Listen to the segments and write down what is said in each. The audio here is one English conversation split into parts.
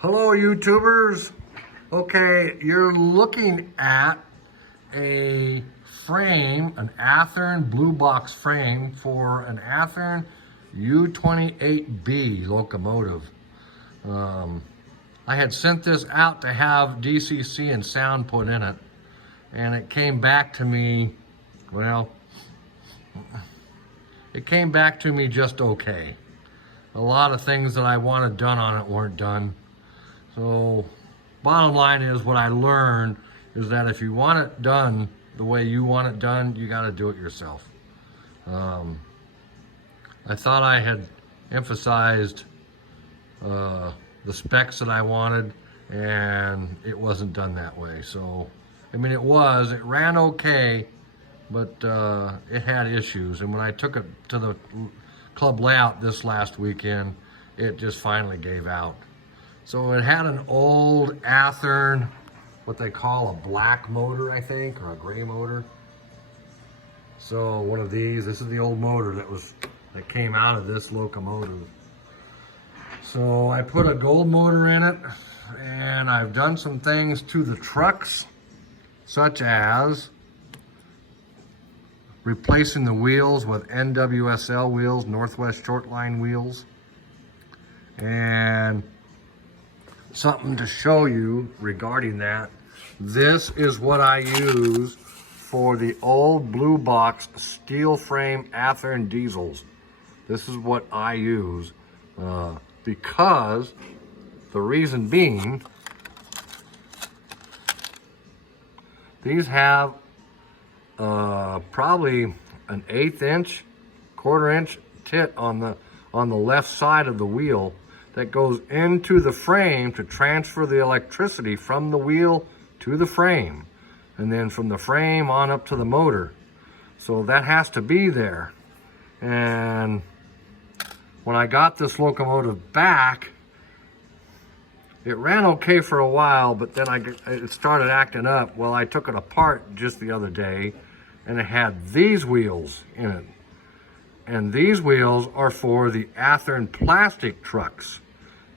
Hello YouTubers. Okay, you're looking at a frame, an Athearn blue box frame for an Athearn U28B locomotive. I had sent this out to have DCC and Sound put in it, and it came back to me, well, it came back to me just okay. A lot of things that I wanted done on it weren't done. So bottom line is, what I learned is that if you want it done the way you want it done, you got to do it yourself. I thought I had emphasized the specs that I wanted, and it wasn't done that way. So, I mean, it ran okay, but it had issues. And when I took it to the club layout this last weekend, it just finally gave out. So it had an old Athearn, what they call a black motor, I think, or a gray motor. So one of these, this is the old motor that came out of this locomotive. So I put a gold motor in it, and I've done some things to the trucks, such as replacing the wheels with NWSL wheels, Northwest Shortline wheels. And something to show you regarding that. This is what I use for the old blue box steel frame Athearn diesels. This is what I use because the reason being, these have probably an 1/8 inch, 1/4 inch tit on the left side of the wheel that goes into the frame to transfer the electricity from the wheel to the frame, and then from the frame on up to the motor. So that has to be there. And when I got this locomotive back, it ran okay for a while, but then it started acting up. Well, I took it apart just the other day, and it had these wheels in it. And these wheels are for the Athearn plastic trucks.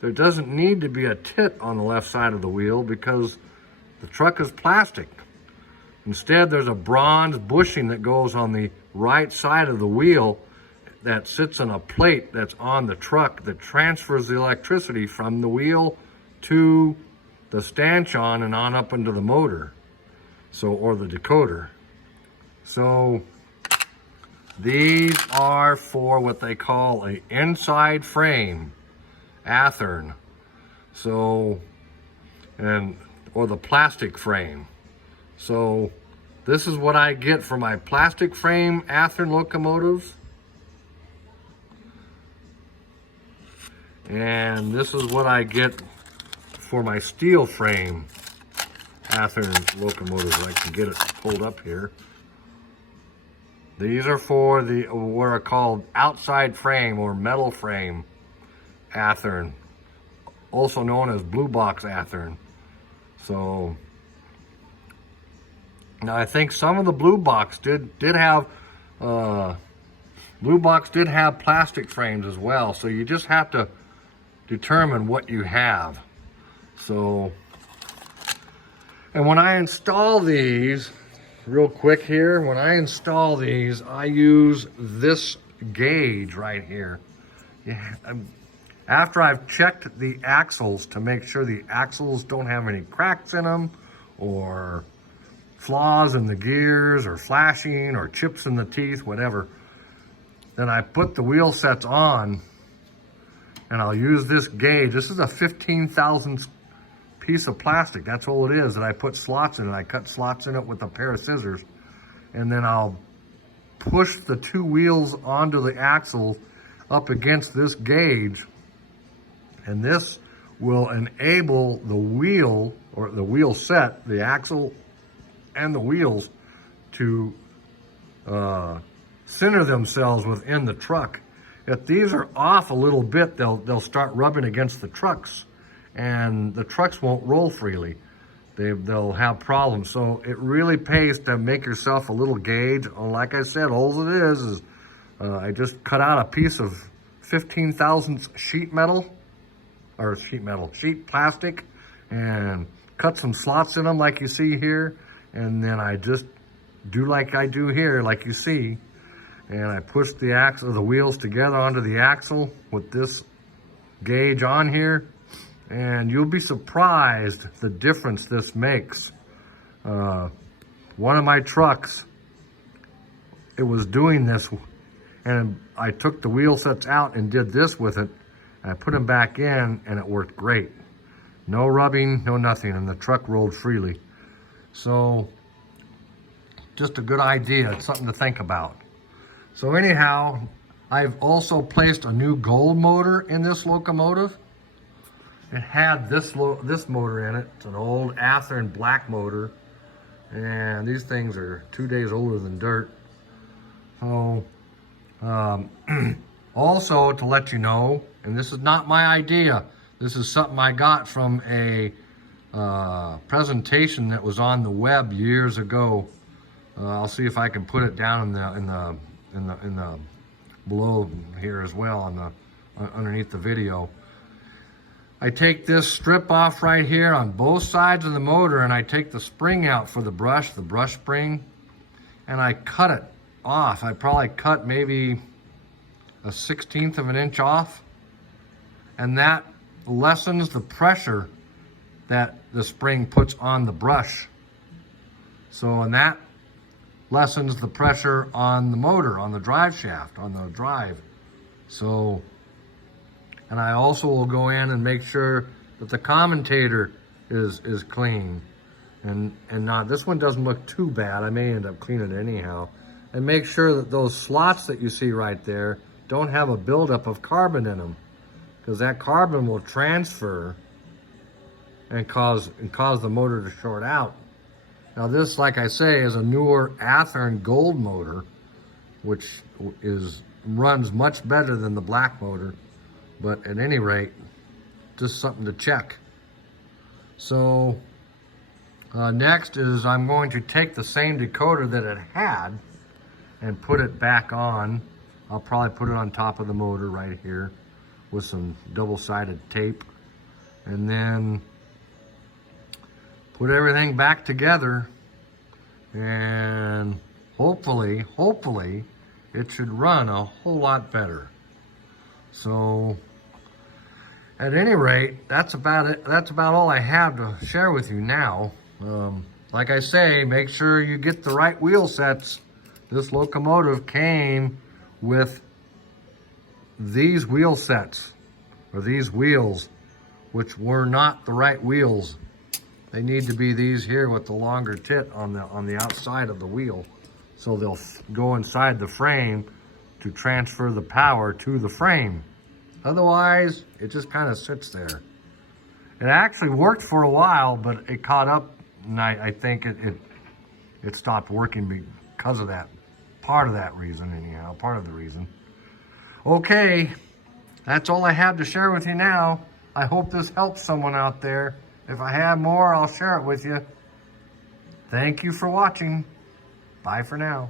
There doesn't need to be a tit on the left side of the wheel because the truck is plastic. Instead, there's a bronze bushing that goes on the right side of the wheel that sits on a plate that's on the truck that transfers the electricity from the wheel to the stanchion and on up into the motor, or the decoder. So these are for what they call a inside frame Athearn, or the plastic frame. So this is what I get for my plastic frame Athearn locomotives, and this is what I get for my steel frame Athearn locomotives. I can get it pulled up here. These are for what are called outside frame or metal frame Athearn, also known as blue box Athearn. So now I think some of the blue box did have plastic frames as well. So you just have to determine what you have. So, and when I install these, real quick here, when I install these, I use this gauge right here. Yeah, after I've checked the axles to make sure the axles don't have any cracks in them, or flaws in the gears, or flashing, or chips in the teeth, whatever, then I put the wheel sets on, and I'll use this gauge. This is a 15 thousandths piece of plastic. That's all it is, that I put slots in it. I cut slots in it with a pair of scissors, and then I'll push the two wheels onto the axles up against this gauge, and this will enable the wheel, or the wheel set, the axle and the wheels, to center themselves within the truck. If these are off a little bit, they'll start rubbing against the trucks, and the trucks won't roll freely. They'll have problems. So it really pays to make yourself a little gauge. Like I said, all it is I just cut out a piece of 15 thousandths sheet metal, sheet plastic, and cut some slots in them like you see here. And then I just do like I do here, like you see. And I push the wheels together onto the axle with this gauge on here. And you'll be surprised the difference this makes. One of my trucks, it was doing this, and I took the wheel sets out and did this with it. I put them back in, and it worked great. No rubbing, no nothing, and the truck rolled freely. So, just a good idea. It's something to think about. So anyhow, I've also placed a new gold motor in this locomotive. It had this motor in it. It's an old Athearn black motor, and these things are 2 days older than dirt. So, also to let you know, and this is not my idea, this is something I got from a presentation that was on the web years ago. I'll see if I can put it down in the below here as well underneath the video. I take this strip off right here on both sides of the motor, and I take the spring out for the brush spring, and I cut it off. I probably cut maybe a 1/16 of an inch off, and that lessens the pressure that the spring puts on the brush. So, and that lessens the pressure on the motor, on the drive shaft, on the drive. So, and I also will go in and make sure that the commutator is clean. And not, this one doesn't look too bad. I may end up cleaning it anyhow. And make sure that those slots that you see right there don't have a buildup of carbon in them, because that carbon will transfer and cause the motor to short out. Now this, like I say, is a newer Athearn gold motor, which runs much better than the black motor. But at any rate, just something to check. So next is I'm going to take the same decoder that it had and put it back on. I'll probably put it on top of the motor right here with some double-sided tape, and then put everything back together, and hopefully it should run a whole lot better. So at any rate, that's about it. That's about all I have to share with you now. Like I say, make sure you get the right wheel sets. This locomotive came with these wheel sets, or these wheels, which were not the right wheels. They need to be these here with the longer tit on the outside of the wheel, so they'll go inside the frame to transfer the power to the frame. Otherwise, it just kind of sits there. It actually worked for a while, but it caught up, and I think it stopped working because of that. Part of that reason, anyhow, part of the reason. Okay, that's all I have to share with you now. I hope this helps someone out there. If I have more, I'll share it with you. Thank you for watching. Bye for now.